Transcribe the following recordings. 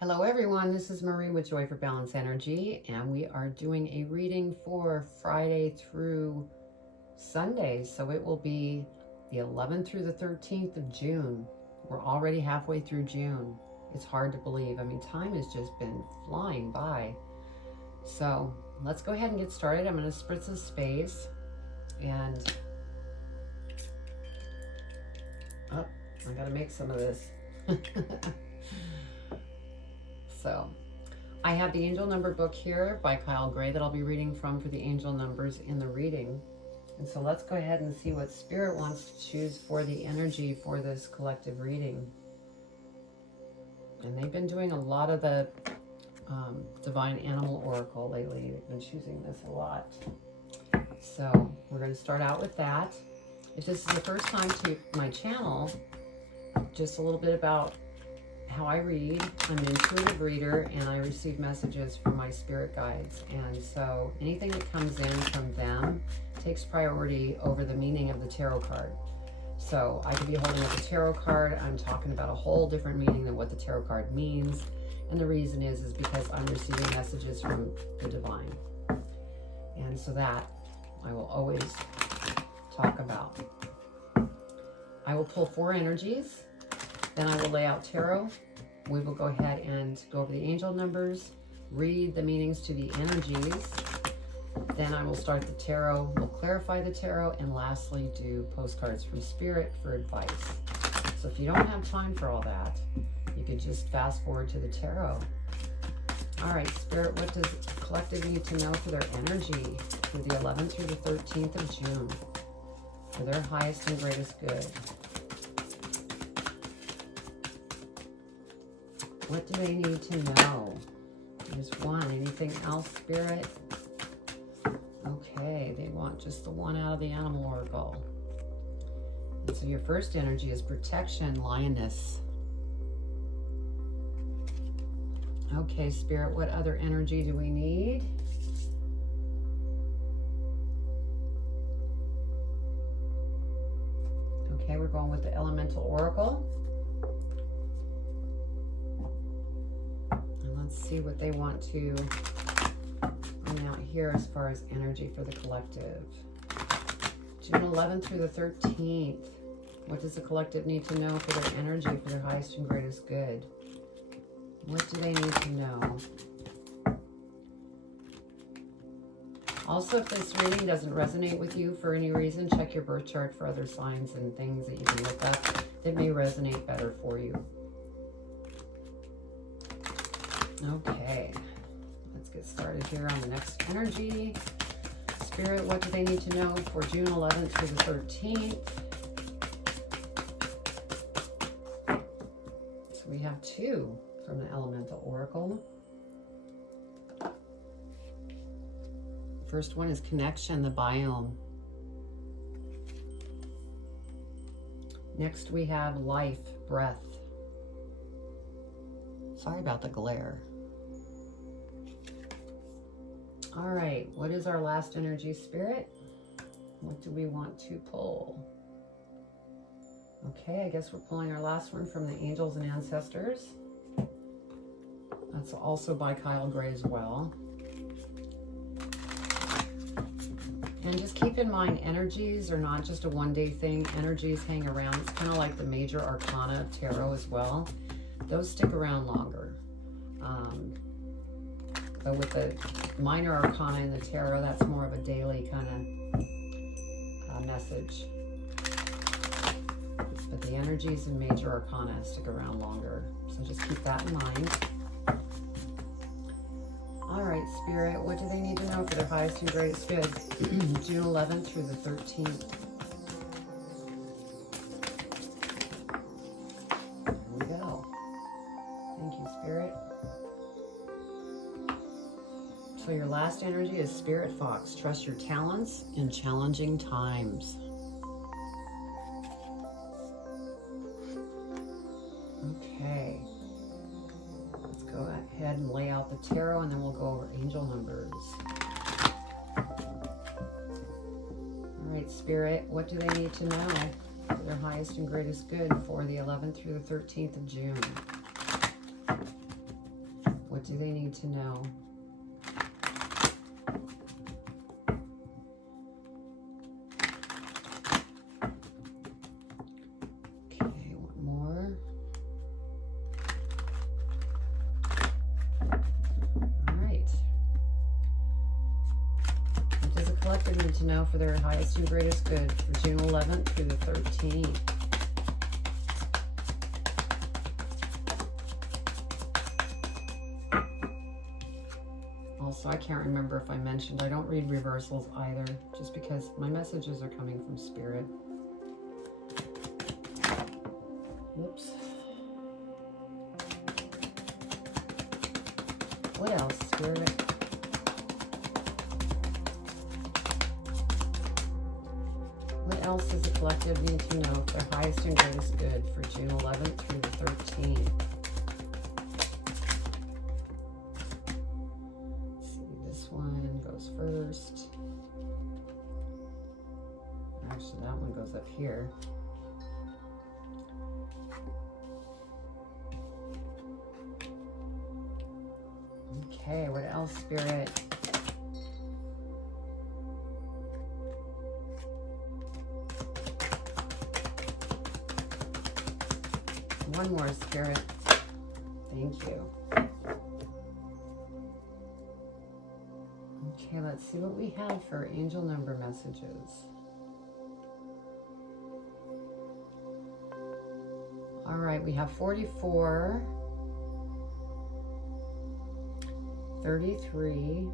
Hello everyone, this is Marie with Joy for Balance Energy, and we are doing a reading for Friday through Sunday. So it will be the 11th through the 13th of June. We're already halfway through June. It's hard to believe. I mean, time has just been flying by. So let's go ahead and get started. I'm going to spritz the space and I got to make some of this. So I have the angel number book here by Kyle Gray that I'll be reading from for the angel numbers in the reading. And so let's go ahead and see what Spirit wants to choose for the energy for this collective reading. And they've been doing a lot of the Divine Animal Oracle lately. They've been choosing this a lot. So we're going to start out with that. If this is the first time to my channel, just a little bit about how I read. I'm an intuitive reader and I receive messages from my spirit guides, and so anything that comes in from them takes priority over the meaning of the tarot card. So I could be holding up a tarot card, I'm talking about a whole different meaning than what the tarot card means, and the reason is because I'm receiving messages from the divine, and so that I will always talk about. I will pull 4 energies. Then I will lay out tarot. We will go ahead and go over the angel numbers, read the meanings to the energies. Then I will start the tarot, we'll clarify the tarot, and lastly do postcards from Spirit for advice. So if you don't have time for all that, you could just fast forward to the tarot. All right, Spirit, what does the collective need to know for their energy for the 11th through the 13th of June for their highest and greatest good? What do they need to know? There's 1. Anything else, Spirit? Okay, they want just the 1 out of the Animal Oracle. And so your first energy is protection, lioness. Okay, Spirit, what other energy do we need? Okay, we're going with the Elemental Oracle. Let's see what they want to bring out here as far as energy for the collective. June 11th through the 13th. What does the collective need to know for their energy for their highest and greatest good? What do they need to know? Also, if this reading doesn't resonate with you for any reason, check your birth chart for other signs and things that you can look up that may resonate better for you. Okay, let's get started here on the next energy. Spirit, what do they need to know for June 11th through the 13th? So we have 2 from the Elemental Oracle. First one is connection, the biome. Next we have life, breath. Sorry about the glare. All right, what is our last energy, Spirit? What do we want to pull? Okay, I guess we're pulling our last one from the Angels and Ancestors. That's also by Kyle Gray as well. And just keep in mind, energies are not just a one-day thing. Energies hang around. It's kind of like the major arcana of tarot as well. Those stick around longer. But with the minor arcana in the tarot, that's more of a daily kind of message. But the energies in major arcana stick around longer. So just keep that in mind. All right, Spirit, what do they need to know for their highest and greatest good? June 11th through the 13th. So your last energy is Spirit Fox. Trust your talents in challenging times. Okay. Let's go ahead and lay out the tarot, and then we'll go over angel numbers. All right, Spirit, what do they need to know for their highest and greatest good for the 11th through the 13th of June? do they need to know? Okay, one more. All right. What does the collective need to know for their highest and greatest good for June 11th through the 13th? Also, I can't remember if I mentioned, I don't read reversals either, just because my messages are coming from Spirit. Whoops. What else, Spirit? What else does the collective need to know for their highest and greatest good for June 11th through the 13th? First. Actually, that one goes up here. Okay, what else, Spirit? One more, Spirit. Thank you. Okay, let's see what we have for angel number messages. All right, we have 44, 33.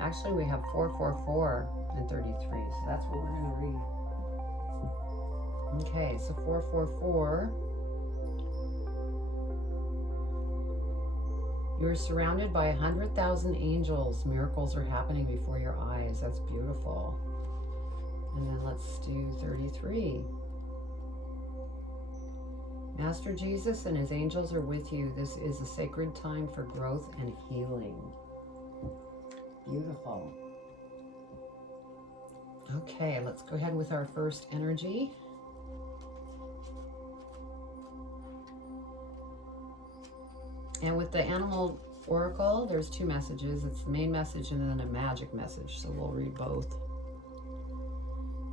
Actually, we have 444 and 33, so that's what we're going to read. Okay, so 444. You are surrounded by 100,000 angels. Miracles are happening before your eyes. That's beautiful. And then let's do 33. Master Jesus and his angels are with you. This is a sacred time for growth and healing. Beautiful. Okay, let's go ahead with our first energy. And with the animal oracle, there's two messages. It's the main message and then a magic message. So we'll read both.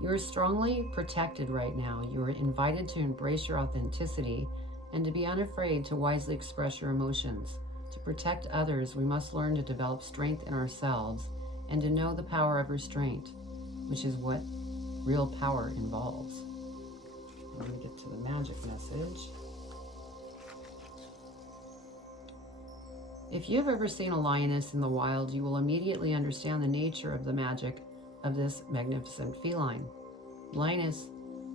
You are strongly protected right now. You are invited to embrace your authenticity and to be unafraid to wisely express your emotions. To protect others, we must learn to develop strength in ourselves and to know the power of restraint, which is what real power involves. Let me get to the magic message. If you've ever seen a lioness in the wild, you will immediately understand the nature of the magic of this magnificent feline. Lioness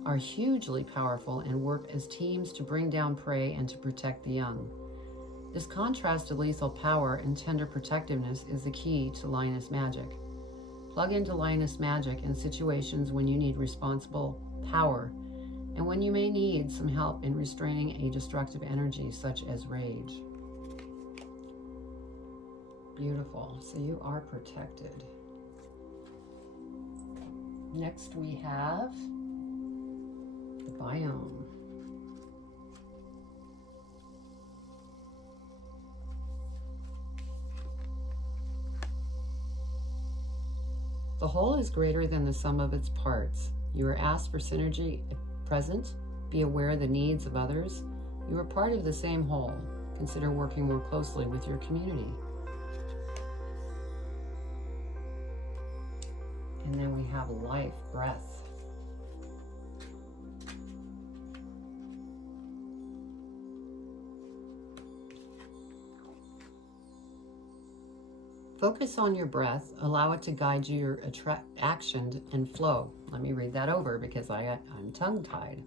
are hugely powerful and work as teams to bring down prey and to protect the young. This contrast to lethal power and tender protectiveness is the key to lioness magic. Plug into lioness magic in situations when you need responsible power and when you may need some help in restraining a destructive energy such as rage. Beautiful. So you are protected. Next we have the biome. The whole is greater than the sum of its parts. You are asked for synergy at present. Be aware of the needs of others. You are part of the same whole. Consider working more closely with your community. And then we have life, breath. Focus on your breath. Allow it to guide your action and flow. Let me read that over because I'm tongue-tied.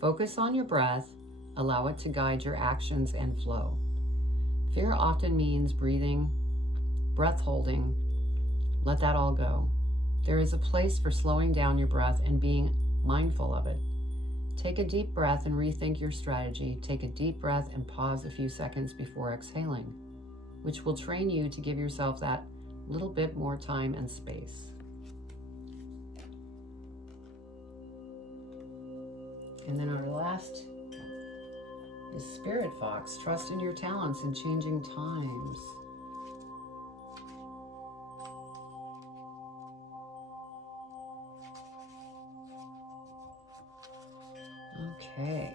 Focus on your breath. Allow it to guide your actions and flow. Fear often means breathing, breath holding. Let that all go. There is a place for slowing down your breath and being mindful of it. Take a deep breath and rethink your strategy. Take a deep breath and pause a few seconds before exhaling, which will train you to give yourself that little bit more time and space. And then our last The Spirit Fox, trust in your talents in changing times. Okay.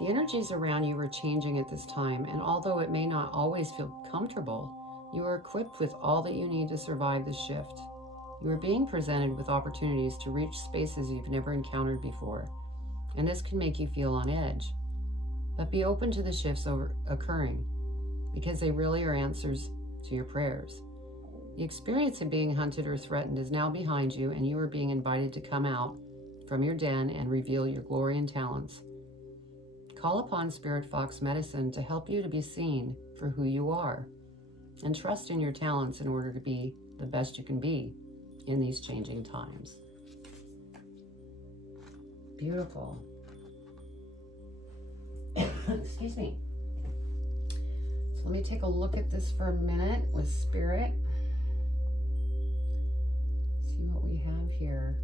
The energies around you are changing at this time, and although it may not always feel comfortable, you are equipped with all that you need to survive the shift. You are being presented with opportunities to reach spaces you've never encountered before, and this can make you feel on edge. But be open to the shifts occurring, because they really are answers to your prayers. The experience of being hunted or threatened is now behind you, and you are being invited to come out from your den and reveal your glory and talents. Call upon Spirit Fox Medicine to help you to be seen for who you are, and trust in your talents in order to be the best you can be in these changing times. Beautiful. Excuse me. So let me take a look at this for a minute with Spirit. See what we have here.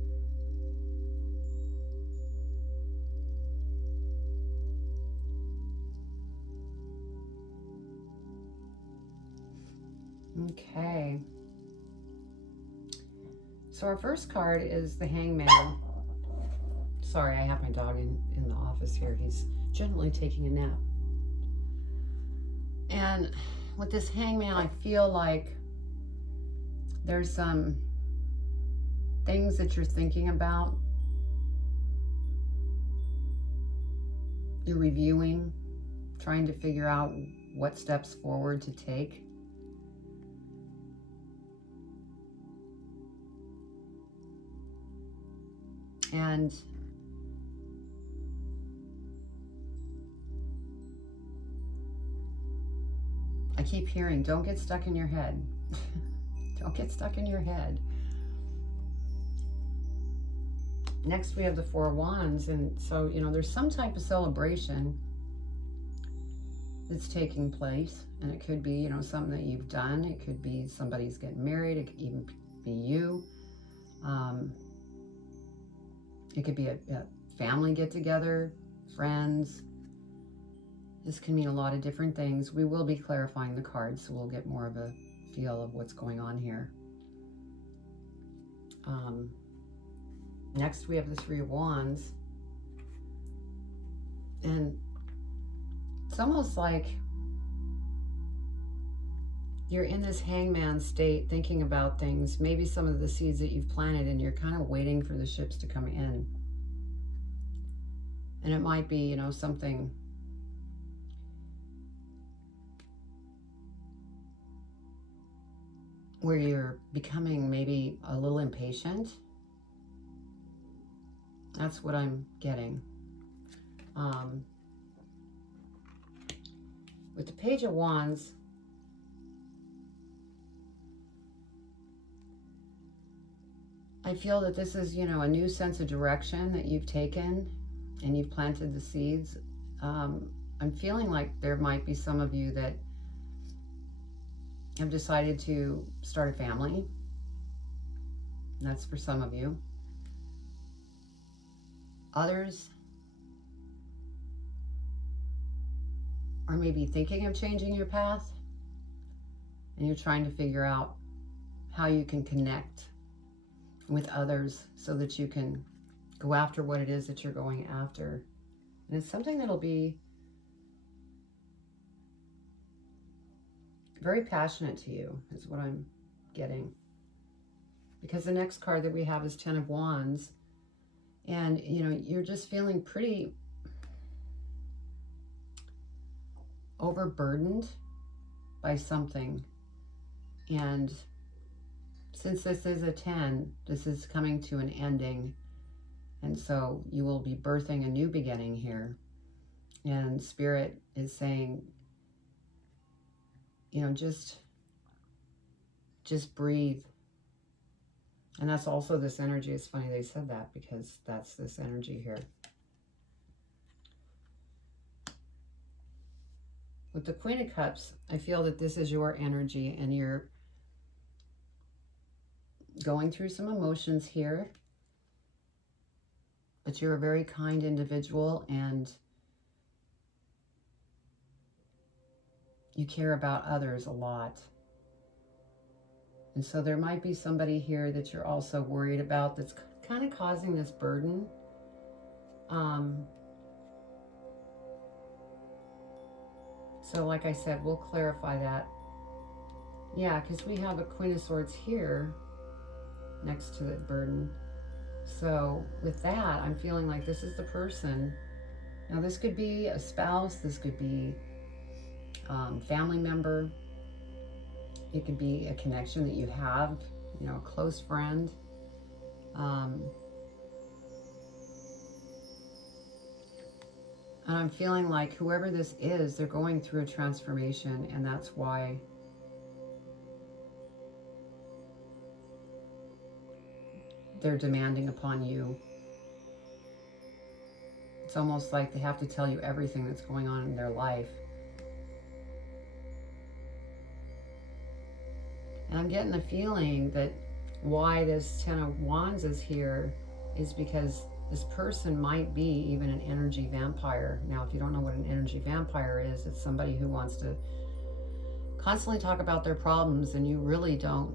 Okay. So our first card is the Hangman. Sorry, I have my dog in the office here. He's generally taking a nap. And with this Hangman, I feel like there's some things that you're thinking about. You're reviewing, trying to figure out what steps forward to take. And I keep hearing, don't get stuck in your head. Don't get stuck in your head. Next, we have the Four of Wands. And so, there's some type of celebration that's taking place. And it could be, something that you've done. It could be somebody's getting married. It could even be you. It could be a family get-together, friends. This can mean a lot of different things. We will be clarifying the cards, so we'll get more of a feel of what's going on here. Next, we have the Three of Wands. And it's almost like you're in this hangman state, thinking about things, maybe some of the seeds that you've planted, and you're kind of waiting for the ships to come in. And it might be, something where you're becoming maybe a little impatient. That's what I'm getting. With the Page of Wands, I feel that this is, a new sense of direction that you've taken and you've planted the seeds. I'm feeling like there might be some of you that have decided to start a family. That's for some of you. Others are maybe thinking of changing your path, and you're trying to figure out how you can connect with others so that you can go after what it is that you're going after. And it's something that'll be very passionate to you, is what I'm getting. Because the next card that we have is Ten of Wands. And, you're just feeling pretty overburdened by something. And since this is a 10, this is coming to an ending. And so you will be birthing a new beginning here. And Spirit is saying, just breathe. And that's also this energy. It's funny they said that, because that's this energy here. With the Queen of Cups, I feel that this is your energy, and you're going through some emotions here. but you're a very kind individual and you care about others a lot. And so there might be somebody here that you're also worried about that's kind of causing this burden. So like I said, we'll clarify that. Yeah, because we have a Queen of Swords here next to the burden. So with that, I'm feeling like this is the person. Now this could be a spouse, this could be family member. It could be a connection that you have, you know, a close friend. And I'm feeling like whoever this is, they're going through a transformation, and that's why they're demanding upon you. It's almost like they have to tell you everything that's going on in their life. And I'm getting the feeling that why this Ten of Wands is here is because this person might be even an energy vampire. Now, if you don't know what an energy vampire is, it's somebody who wants to constantly talk about their problems, and you really don't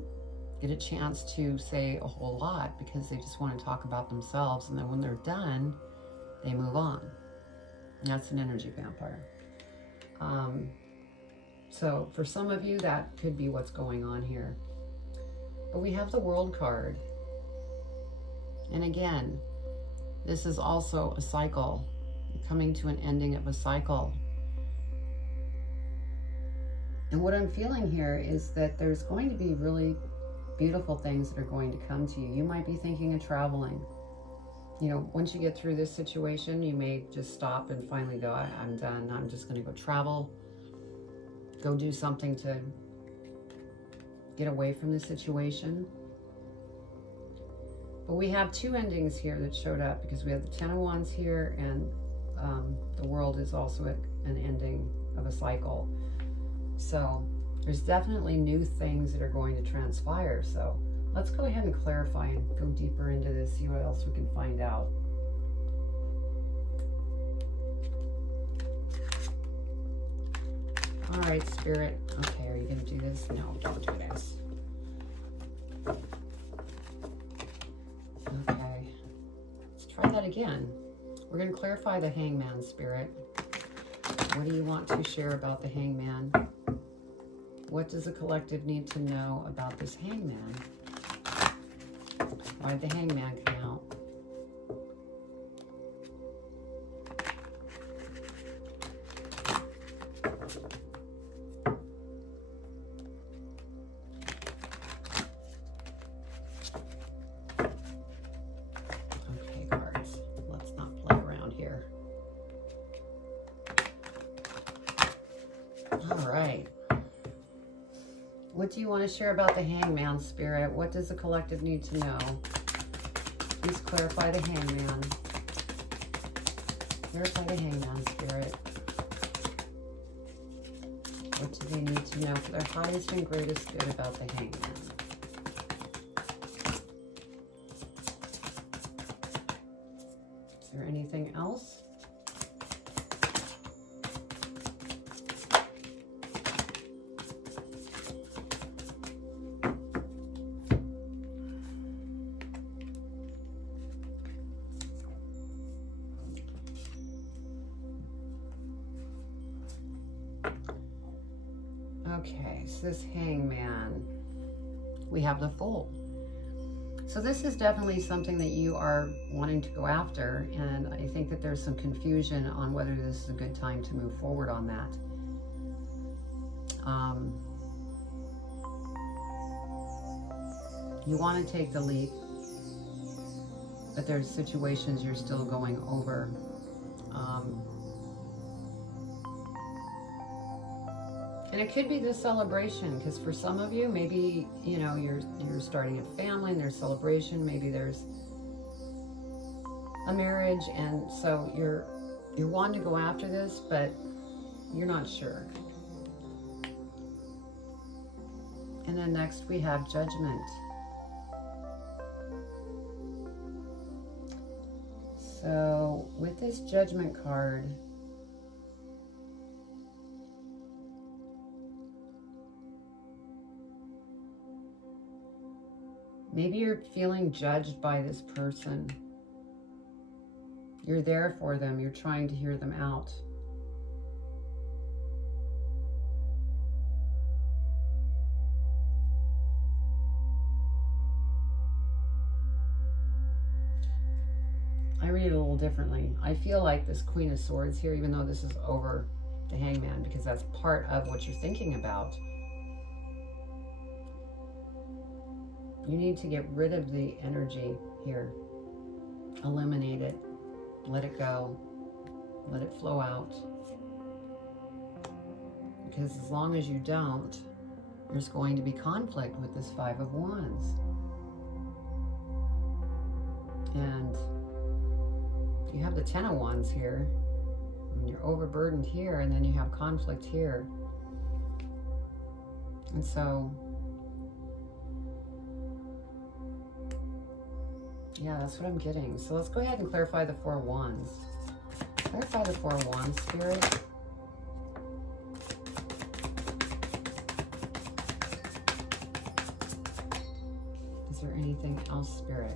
get a chance to say a whole lot because they just want to talk about themselves, and then when they're done, they move on. And that's an energy vampire. So for some of you, that could be what's going on here. But we have the World card. And again, this is also a cycle, coming to an ending of a cycle. And what I'm feeling here is that there's going to be really beautiful things that are going to come to you. You might be thinking of traveling. You know, once you get through this situation, you may just stop and finally go, I'm done. I'm just going to go travel. Go do something to get away from the situation. But we have two endings here that showed up because we have the Ten of Wands here, and the World is also at an ending of a cycle. So there's definitely new things that are going to transpire. So let's go ahead and clarify and go deeper into this, see what else we can find out. All right, Spirit. Okay, are you going to do this? No, don't do this. Okay, let's try that again. We're going to clarify the Hangman, Spirit. What do you want to share about the Hangman? What does the collective need to know about this Hangman? Why did the Hangman come out? Okay, cards. Let's not play around here. All right. What do you want to share about the Hangman, Spirit? What does the collective need to know? Please clarify the Hangman. Clarify the Hangman, Spirit. What do they need to know for their highest and greatest good about the Hangman? Is there anything else? Okay, so this Hangman, we have the Fool. So this is definitely something that you are wanting to go after, and I think that there's some confusion on whether this is a good time to move forward on that. You want to take the leap, but there's situations you're still going over. And it could be this celebration, because for some of you, maybe, you know, you're starting a family and there's celebration. Maybe there's a marriage, and so you're wanting to go after this, but you're not sure. And then next we have Judgment. So with this Judgment card, maybe you're feeling judged by this person. You're there for them. You're trying to hear them out. I read it a little differently. I feel like this Queen of Swords here, even though this is over the Hangman, because that's part of what you're thinking about. You need to get rid of the energy here. Eliminate it. Let it go. Let it flow out. Because as long as you don't, there's going to be conflict with this Five of Wands. And you have the Ten of Wands here. And you're overburdened here, and then you have conflict here. And so, yeah, that's what I'm getting. So let's go ahead and clarify the Four of Wands. Clarify the Four of Wands, Spirit. Is there anything else, Spirit?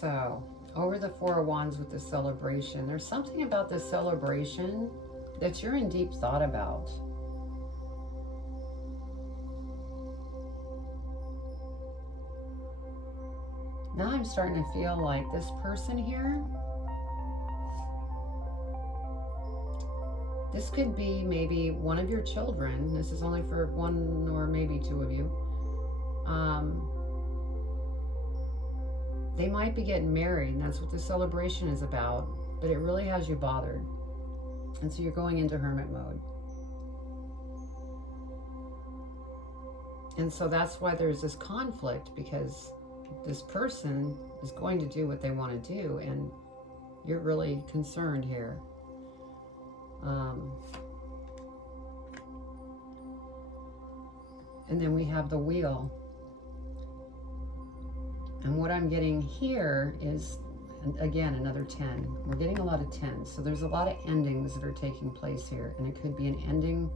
So, over the Four of Wands with the celebration, there's something about this celebration that you're in deep thought about. Now I'm starting to feel like this person here, this could be maybe one of your children. This is only for one or maybe two of you. They might be getting married, and that's what the celebration is about, but it really has you bothered. And so you're going into hermit mode. And so that's why there's this conflict, because this person is going to do what they want to do, and you're really concerned here. And then we have the Wheel. And what I'm getting here is, again, another 10. We're getting a lot of 10s. So there's a lot of endings that are taking place here. And it could be an ending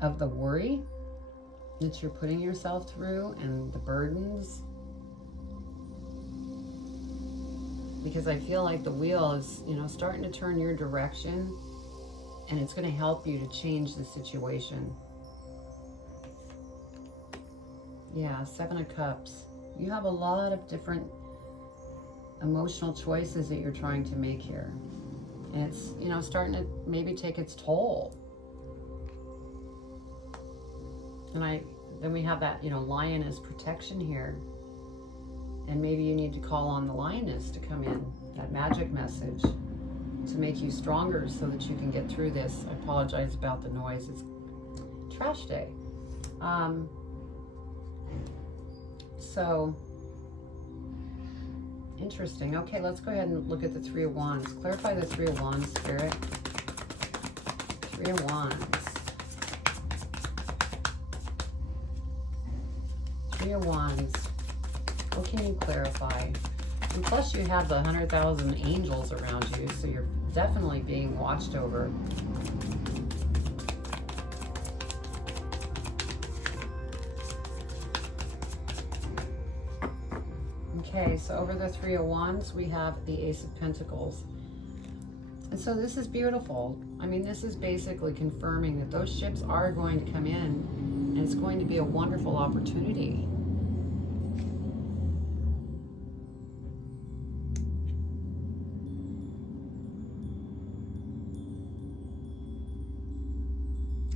of the worry that you're putting yourself through and the burdens. Because I feel like the Wheel is, you know, starting to turn your direction, and it's going to help you to change the situation. Yeah, Seven of Cups. You have a lot of different emotional choices that you're trying to make here. And it's, you know, starting to maybe take its toll. And then we have that, you know, Lioness protection here. And maybe you need to call on the Lioness to come in, that magic message, to make you stronger so that you can get through this. I apologize about the noise. It's trash day. So, interesting. Okay, let's go ahead and look at the Three of Wands. Clarify the Three of Wands, Spirit. Three of Wands. Three of Wands. What can you clarify? And plus you have the 100,000 angels around you, so you're definitely being watched over. Okay, so over the Three of Wands, we have the Ace of Pentacles. And so this is beautiful. I mean, this is basically confirming that those ships are going to come in, and it's going to be a wonderful opportunity.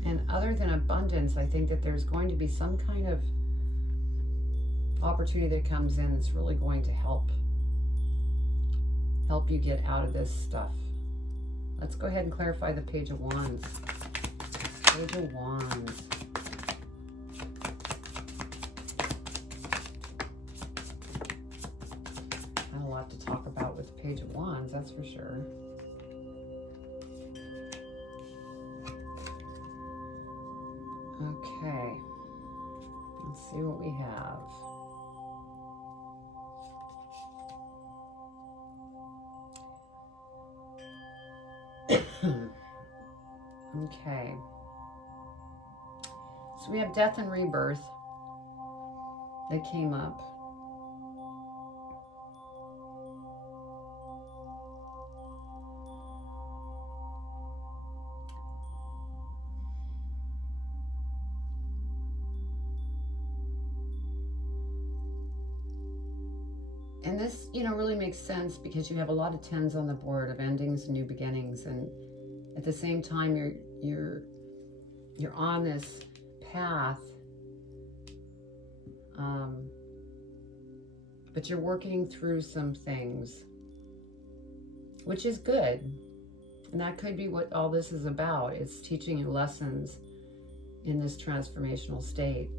And other than abundance, I think that there's going to be some kind of opportunity that comes in that's really going to help you get out of this stuff. Let's go ahead and clarify the Page of Wands. Page of Wands. Page of Wands, that's for sure. Okay. Let's see what we have. Okay. So we have death and rebirth that came up. And this, really makes sense because you have a lot of 10s on the board of endings and new beginnings, and at the same time you're on this path, but you're working through some things, which is good. And that could be what all this is about. It's teaching you lessons in this transformational state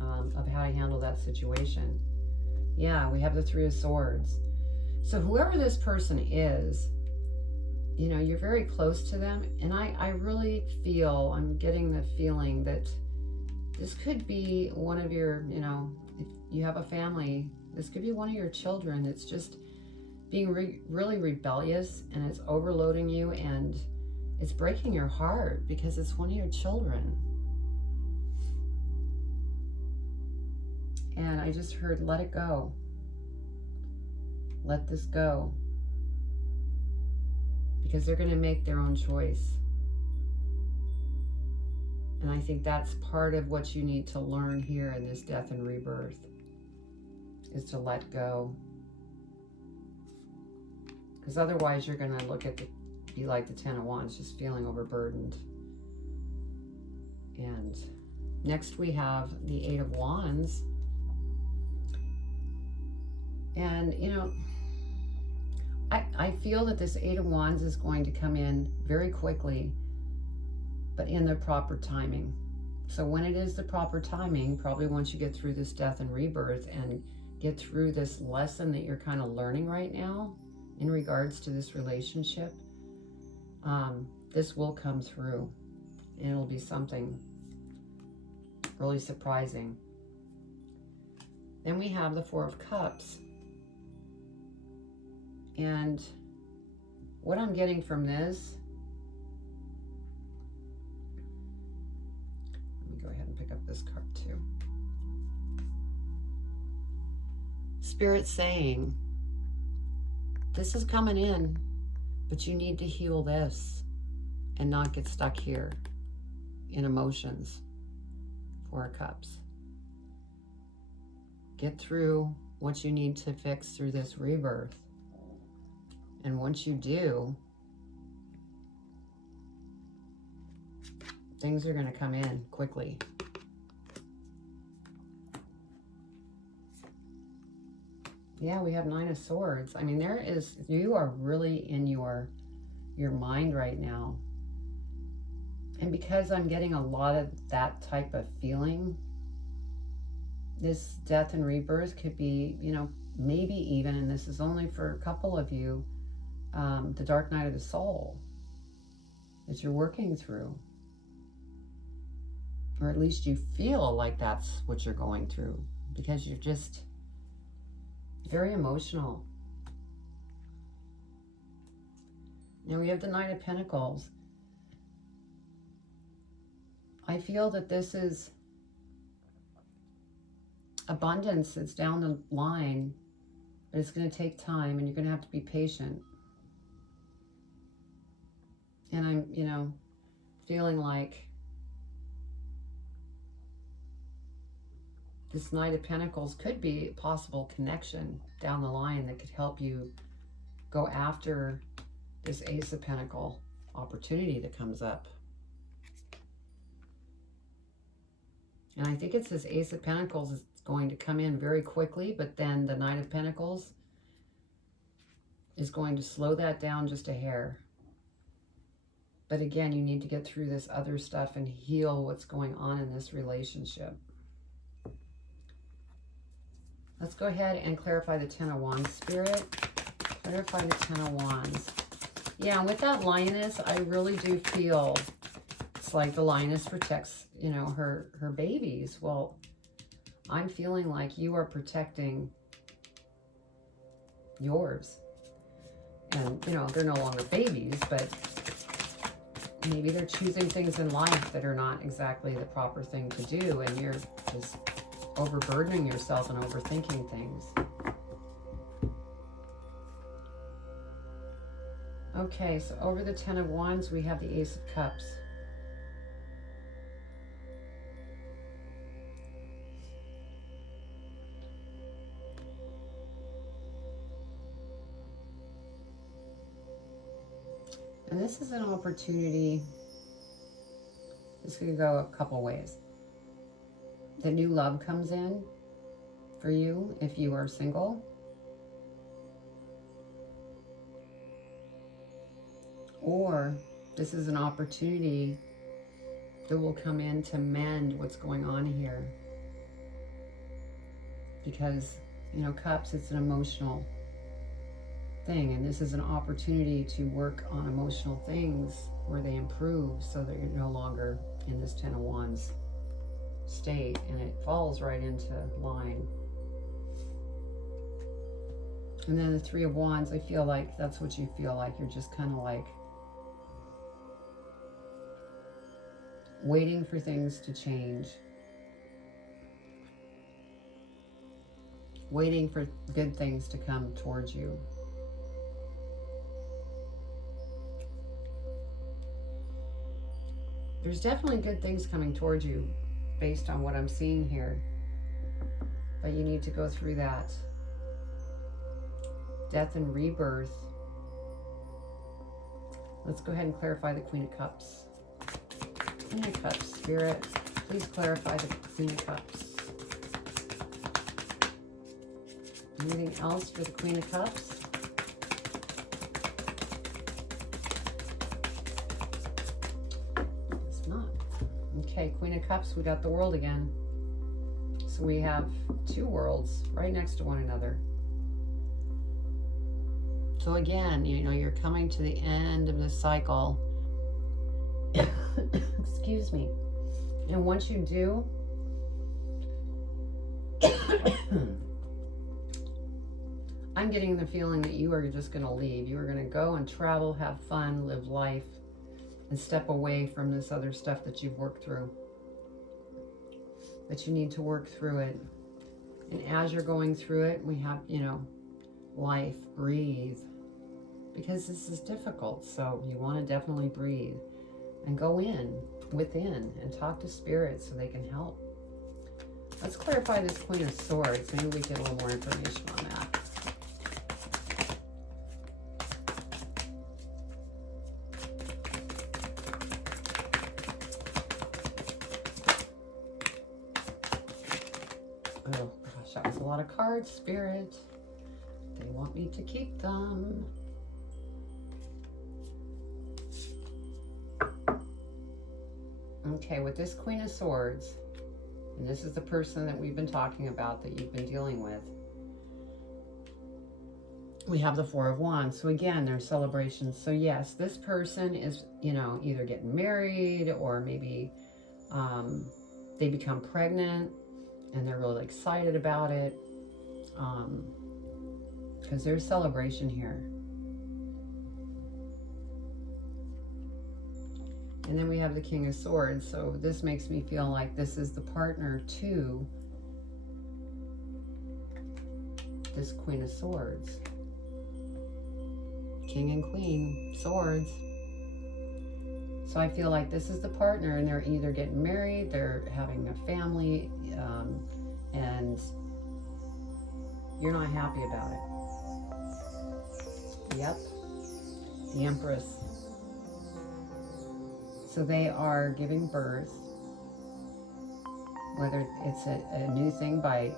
of how to handle that situation. Yeah, we have the Three of Swords. So whoever this person is, you're very close to them. And I really feel, I'm getting the feeling that this could be one of your, if you have a family, this could be one of your children that's just being really rebellious, and it's overloading you, and it's breaking your heart because it's one of your children. And I just heard, let it go. Let this go. Because they're going to make their own choice. And I think that's part of what you need to learn here in this death and rebirth, is to let go. Because otherwise you're going to be like the Ten of Wands, just feeling overburdened. And next we have the Eight of Wands. And, I feel that this Eight of Wands is going to come in very quickly, but in the proper timing. So when it is the proper timing, probably once you get through this death and rebirth and get through this lesson that you're kind of learning right now in regards to this relationship, this will come through, and it'll be something really surprising. Then we have the Four of Cups. And what I'm getting from this, let me go ahead and pick up this card too. Spirit's saying, this is coming in, but you need to heal this and not get stuck here in emotions. Four of Cups. Get through what you need to fix through this rebirth. And once you do, things are going to come in quickly. Yeah, we have Nine of Swords. I mean, you are really in your mind right now. And because I'm getting a lot of that type of feeling, this death and rebirth could be, maybe even, and this is only for a couple of you, the dark night of the soul that you're working through. Or at least you feel like that's what you're going through, because you're just very emotional. Now we have the Knight of Pentacles. I feel that this is abundance that's down the line, but it's going to take time, and you're going to have to be patient. And I'm, feeling like this Knight of Pentacles could be a possible connection down the line that could help you go after this Ace of Pentacles opportunity that comes up. And I think it's this Ace of Pentacles is going to come in very quickly, but then the Knight of Pentacles is going to slow that down just a hair. But again, you need to get through this other stuff and heal what's going on in this relationship. Let's go ahead and clarify the Ten of Wands, Spirit. Clarify the Ten of Wands. Yeah, with that lioness, I really do feel it's like the lioness protects, you know, her babies. Well, I'm feeling like you are protecting yours. And, you know, they're no longer babies, but maybe they're choosing things in life that are not exactly the proper thing to do, and you're just overburdening yourself and overthinking things. Okay, so over the Ten of Wands, we have the Ace of Cups. And this is an opportunity. This could go a couple ways. The new love comes in for you if you are single. Or this is an opportunity that will come in to mend what's going on here. Because, you know, cups, it's an emotional thing. And this is an opportunity to work on emotional things where they improve so that you're no longer in this Ten of Wands state. And it falls right into line. And then the Three of Wands, I feel like that's what you feel like. You're just kind of like waiting for things to change. Waiting for good things to come towards you. There's definitely good things coming towards you based on what I'm seeing here. But you need to go through that death and rebirth. Let's go ahead and clarify the Queen of Cups. Queen of Cups, Spirit, please clarify the Queen of Cups. Anything else for the Queen of Cups? It's not. Okay, Queen of Cups, we got the World again. So we have two worlds right next to one another. So again, you know, you're coming to the end of the cycle. Excuse me. And once you do, I'm getting the feeling that you are just going to leave. You are going to go and travel, have fun, live life, and step away from this other stuff that you've worked through. But you need to work through it. And as you're going through it, we have, you know, life, breathe. Because this is difficult, so you want to definitely breathe. And go within, and talk to spirits so they can help. Let's clarify this Queen of Swords. Maybe we get a little more information on that. Oh gosh, that was a lot of cards, Spirit. They want me to keep them. Okay, with this Queen of Swords, and this is the person that we've been talking about that you've been dealing with, we have the Four of Wands. So again, there's celebrations. So yes, this person is, you know, either getting married or maybe they become pregnant and they're really excited about it because there's celebration here. And then we have the King of Swords. So this makes me feel like this is the partner to this Queen of Swords. King and Queen, Swords. So I feel like this is the partner and they're either getting married, they're having a family, and you're not happy about it. Yep. The Empress. So they are giving birth, whether it's a new thing by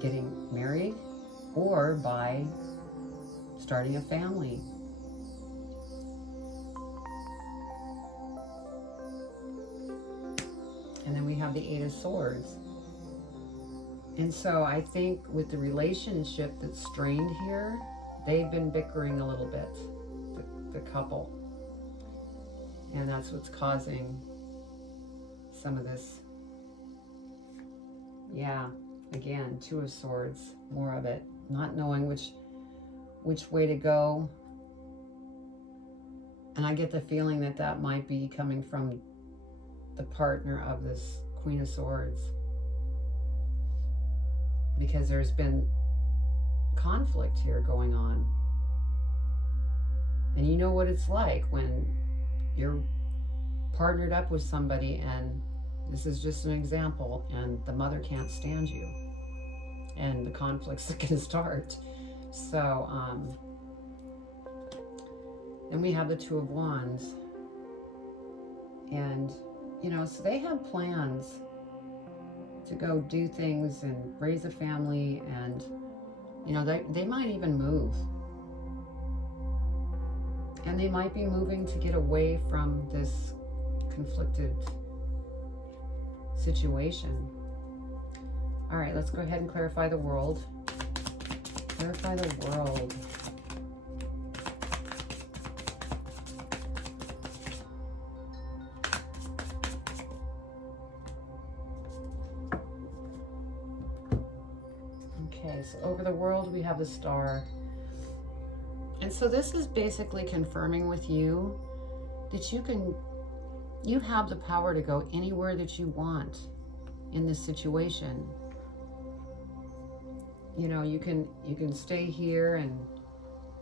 getting married or by starting a family. And then we have the Eight of Swords. And so I think with the relationship that's strained here, they've been bickering a little bit, the couple. And that's what's causing some of this. Yeah, again, Two of Swords, more of it. Not knowing which way to go. And I get the feeling that that might be coming from the partner of this Queen of Swords. Because there's been conflict here going on. And you know what it's like when you're partnered up with somebody, and this is just an example, and the mother can't stand you. And the conflict's going to start. So, then we have the Two of Wands. And, you know, so they have plans to go do things and raise a family, and, you know, they might even move. And they might be moving to get away from this conflicted situation. All right, let's go ahead and clarify the world. Clarify the world. Okay, so over the world we have the Star. And so this is basically confirming with you that you have the power to go anywhere that you want in this situation. You know, you can stay here and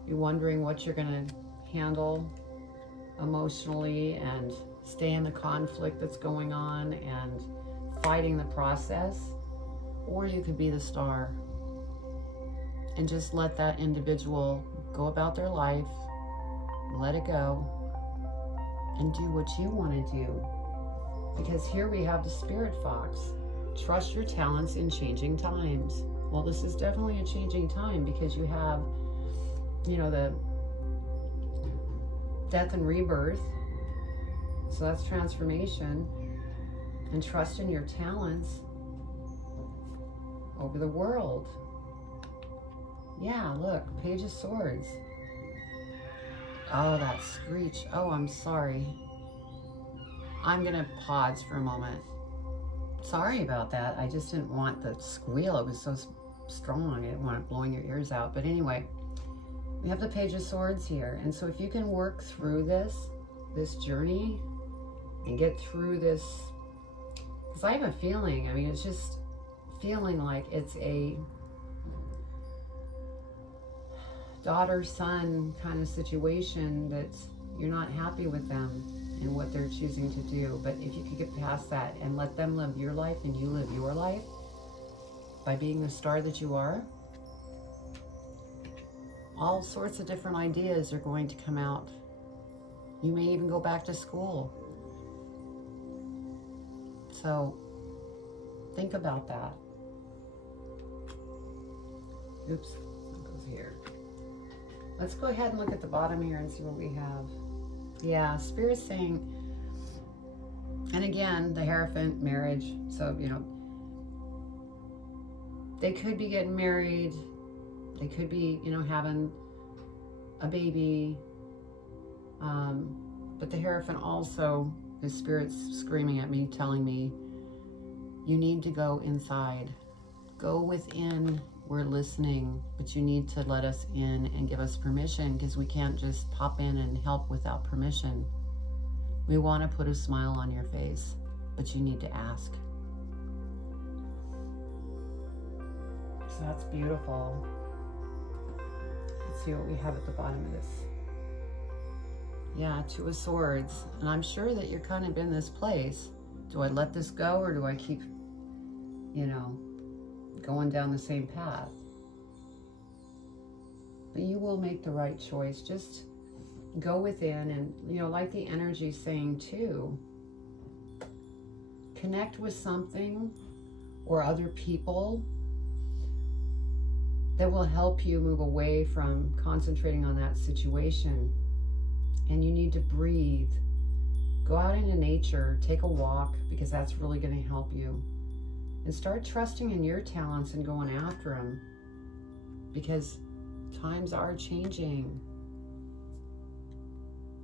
be wondering what you're going to handle emotionally and stay in the conflict that's going on and fighting the process, or you could be the Star and just let that individual go about their life, let it go, and do what you want to do. Because here we have the Spirit Fox. Trust your talents in changing times. Well, this is definitely a changing time, because you have, you know, the death and rebirth. So that's transformation. And trust in your talents over the world. Yeah, look, Page of Swords. Oh, that screech. Oh, I'm sorry. I'm gonna pause for a moment. Sorry about that. I just didn't want the squeal. It was so strong. I didn't want it blowing your ears out. But anyway, we have the Page of Swords here. And so if you can work through this journey and get through this, because I have a feeling, I mean, it's just feeling like it's a daughter-son kind of situation that you're not happy with them and what they're choosing to do. But if you could get past that and let them live your life and you live your life by being the star that you are, all sorts of different ideas are going to come out. You may even go back to school. So think about that. Oops, that goes here. Let's go ahead and look at the bottom here and see what we have. Yeah, Spirit's saying, and again, the Hierophant, marriage. So, you know, they could be getting married. They could be, you know, having a baby. But the Hierophant also, his Spirit's screaming at me, telling me, you need to go inside. Go within. We're listening, but you need to let us in and give us permission, because we can't just pop in and help without permission. We want to put a smile on your face, but you need to ask. So that's beautiful. Let's see what we have at the bottom of this. Yeah, Two of Swords. And I'm sure that you're kind of in this place. Do I let this go, or do I keep, you know, going down the same path? But you will make the right choice. Just go within, and, you know, like the energy saying too, connect with something or other people that will help you move away from concentrating on that situation. And you need to breathe. Go out into nature, take a walk, because that's really going to help you. And start trusting in your talents and going after them. Because Times are changing.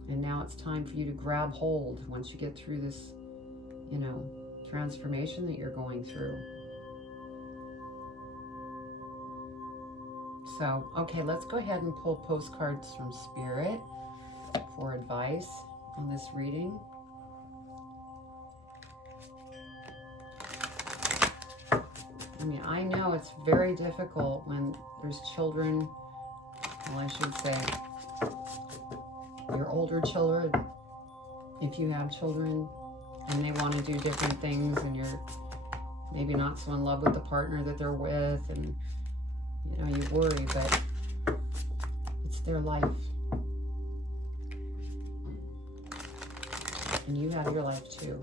And now it's time for you to grab hold once you get through this, you know, transformation that you're going through. So, okay, let's go ahead and pull postcards from Spirit for advice on this reading. I mean, I know it's very difficult when there's children, well, I should say, your older children, if you have children, and they want to do different things, and you're maybe not so in love with the partner that they're with, and, you know, you worry, but it's their life. And you have your life too.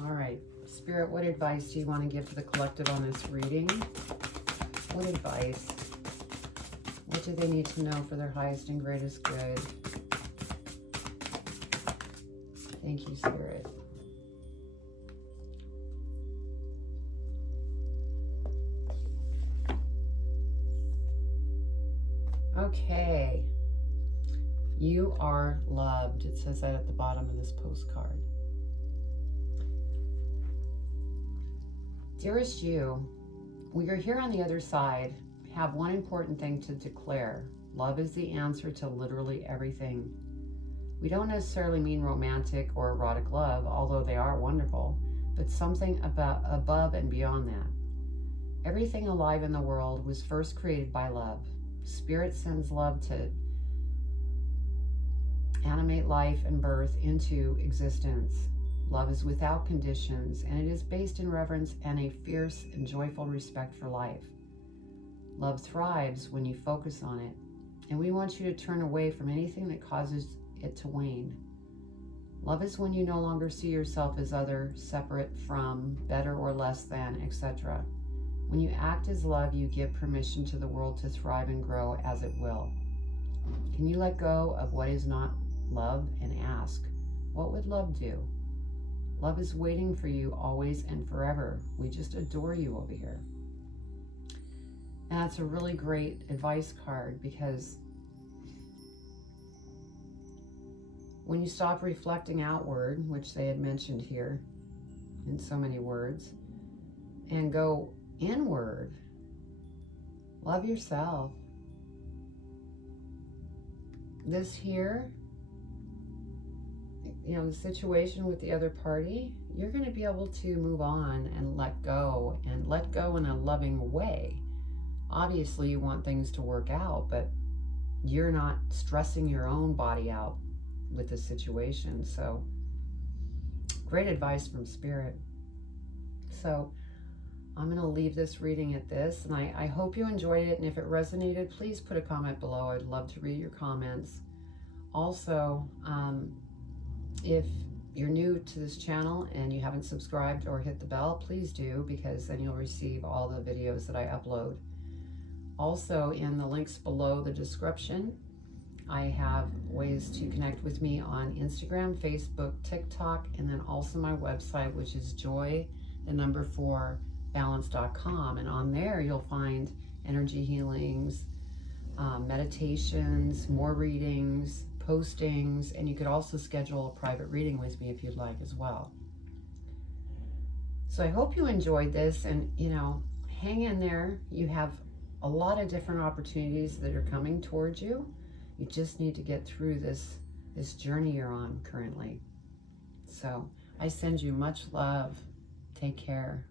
All right, Spirit, what advice do you want to give to the collective on this reading? What advice? What do they need to know for their highest and greatest good? Thank you, Spirit. Okay. You are loved. It says that at the bottom of this postcard. Dearest you, when you're here on the other side, have one important thing to declare. Love is the answer to literally everything. We don't necessarily mean romantic or erotic love, although they are wonderful, but something above and beyond that. Everything alive in the world was first created by love. Spirit sends love to animate life and birth into existence. Love is without conditions, and it is based in reverence and a fierce and joyful respect for life. Love thrives when you focus on it, and we want you to turn away from anything that causes it to wane. Love is when you no longer see yourself as other, separate from, better or less than, etc. When you act as love, you give permission to the world to thrive and grow as it will. Can you let go of what is not love and ask, what would love do? Love is waiting for you always and forever. We just adore you over here. And that's a really great advice card, because when you stop reflecting outward, which they had mentioned here in so many words, and go inward, love yourself. This here, you know, the situation with the other party, you're going to be able to move on and let go in a loving way. Obviously, you want things to work out, but you're not stressing your own body out with the situation. So, great advice from Spirit. So, I'm going to leave this reading at this, and I hope you enjoyed it, and if it resonated, please put a comment below. I'd love to read your comments. Also, if you're new to this channel and you haven't subscribed or hit the bell, please do, because then you'll receive all the videos that I upload. Also, in the links below the description, I have ways to connect with me on Instagram, Facebook, TikTok, and then also my website, which is joy4balance.com. And on there, you'll find energy healings, meditations, more readings, postings, and you could also schedule a private reading with me if you'd like as well. So I hope you enjoyed this, and you know, hang in there. You have a lot of different opportunities that are coming towards you. You just need to get through this journey you're on currently. So I send you much love. Take care.